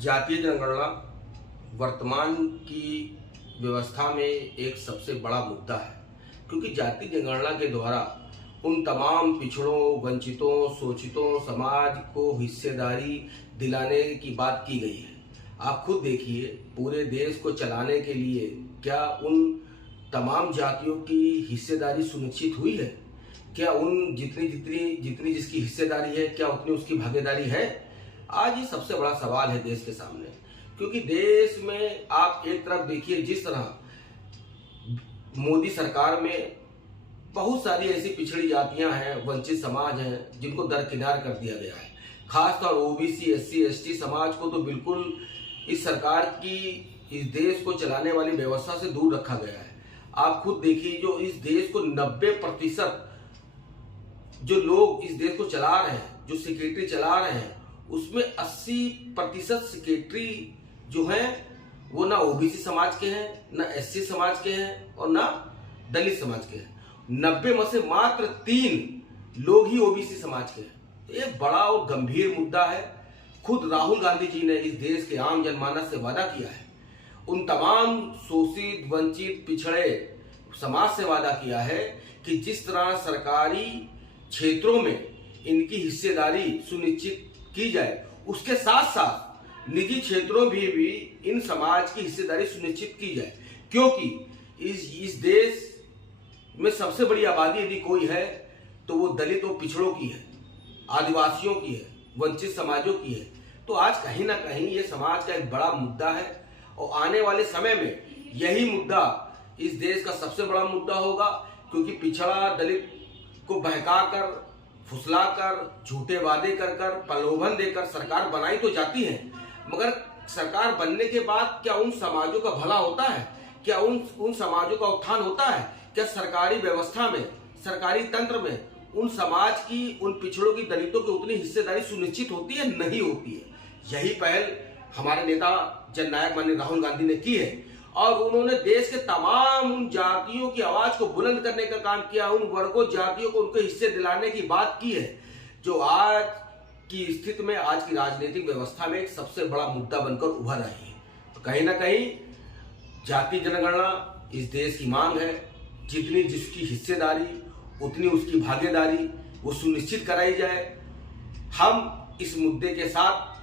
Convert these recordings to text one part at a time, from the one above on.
जातीय जनगणना वर्तमान की व्यवस्था में एक सबसे बड़ा मुद्दा है, क्योंकि जातीय जनगणना के द्वारा उन तमाम पिछड़ों, वंचितों, शोषितों समाज को हिस्सेदारी दिलाने की बात की गई है। आप खुद देखिए, पूरे देश को चलाने के लिए क्या उन तमाम जातियों की हिस्सेदारी सुनिश्चित हुई है? क्या उन जितनी जिसकी हिस्सेदारी है, क्या उतनी उसकी भागीदारी है? आज ये सबसे बड़ा सवाल है देश के सामने, क्योंकि देश में आप एक तरफ देखिए, जिस तरह मोदी सरकार में बहुत सारी ऐसी पिछड़ी जातियां हैं, वंचित समाज हैं, जिनको दरकिनार कर दिया गया है। खासतौर ओबीसी, एससी, एसटी समाज को तो बिल्कुल इस सरकार की इस देश को चलाने वाली व्यवस्था से दूर रखा गया है। आप खुद देखिए, जो इस देश को 90% जो लोग इस देश को चला रहे हैं, जो सेक्रेटरी चला रहे हैं, उसमें 80% सेक्रेटरी जो हैं वो ना ओबीसी समाज के हैं, ना एससी समाज के हैं और ना दलित समाज के हैं। 90 में से मात्र 3 लोग ही ओबीसी समाज के हैं। तो ये बड़ा और गंभीर मुद्दा है। खुद राहुल गांधी जी ने इस देश के आम जनमानस से वादा किया है, उन तमाम शोषित, वंचित, पिछड़े समाज से वादा किया है कि जिस तरह सरकारी क्षेत्रों में इनकी हिस्सेदारी सुनिश्चित की जाए, उसके साथ साथ निजी क्षेत्रों में भी इन समाज की हिस्सेदारी सुनिश्चित की जाए। क्योंकि इस देश में सबसे बड़ी आबादी यदि कोई है तो वो दलित और पिछड़ों की है, आदिवासियों की है, वंचित समाजों की है। तो आज कहीं ना कहीं ये समाज का एक बड़ा मुद्दा है और आने वाले समय में यही मुद्दा इस देश का सबसे बड़ा मुद्दा होगा, क्योंकि पिछड़ा दलित को बहकाकर, फुसलाकर, झूठे वादे कर प्रलोभन देकर सरकार बनाई तो जाती है, मगर सरकार बनने के बाद क्या उन समाजों का भला होता है? क्या उन समाजों का उत्थान होता है? क्या सरकारी व्यवस्था में, सरकारी तंत्र में उन समाज की, उन पिछड़ों की, दलितों की उतनी हिस्सेदारी सुनिश्चित होती है? नहीं होती है। यही पहल हमारे नेता जननायक माननीय राहुल गांधी ने की है और उन्होंने देश के तमाम उन जातियों की आवाज को बुलंद करने का काम किया, उन वर्गों, जातियों को उनके हिस्से दिलाने की बात की है, जो आज की स्थिति में, आज की राजनीतिक व्यवस्था में एक सबसे बड़ा मुद्दा बनकर उभर रही है। तो कहीं ना कहीं जातीय जनगणना इस देश की मांग है। जितनी जिसकी हिस्सेदारी, उतनी उसकी भागीदारी वो सुनिश्चित कराई जाए। हम इस मुद्दे के साथ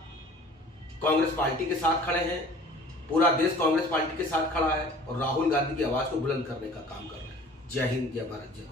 कांग्रेस पार्टी के साथ खड़े हैं, पूरा देश कांग्रेस पार्टी के साथ खड़ा है और राहुल गांधी की आवाज को बुलंद करने का काम कर रहे हैं। जय हिंद, जय भारत, जय।